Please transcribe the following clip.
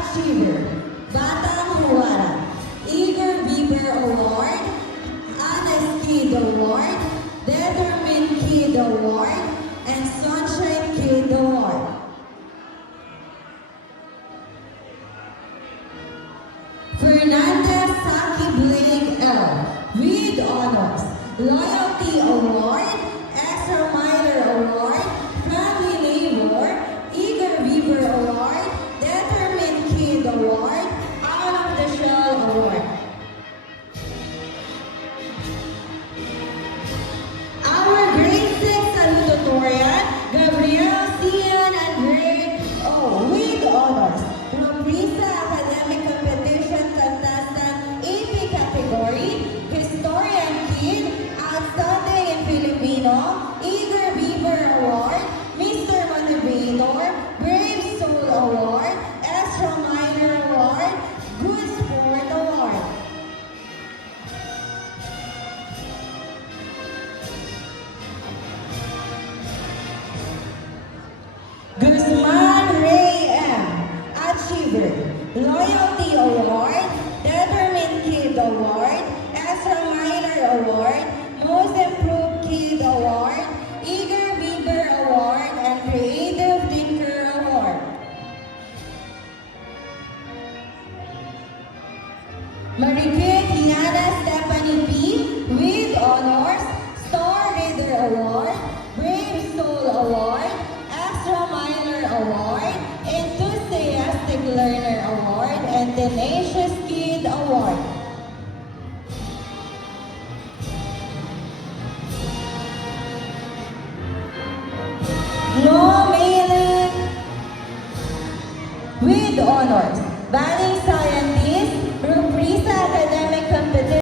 Achiever, Batang Huwara, Eager Beaver Award, Honest Kid Award, Determined Kid Award, and Sunshine Kid Award. Fernandez Saki Blake L. with honors, Loyalty Award, Extra Miler Award, Family Labor, Eager Beaver Award, Determined Kid Award, Out of the Shell Award. Our grade 6 salutatorian, Gabriel Cian and Grade O with honors from Risa Academic Competition Contestant AP category, Historian Kid, Outstanding in Filipino, Eager Beaver Award, Mr. Motivator, Brave Soul Award, Extra Minor Award, Good Sport Award. Guzman Ray M. Achiever, Loyalty Award, Determined Kid Award, Extra Minor Award, Most Improved Kid Award, Eager Beaver Award, and Creative Thinker Award. Marikit Hiana Stephanie P. with honors, Star Reader Award, Brave Soul Award, Extra Minor Award, Enthusiastic Learner Award, and Tenacious Kid Award. No Mailing with honors, Banning Science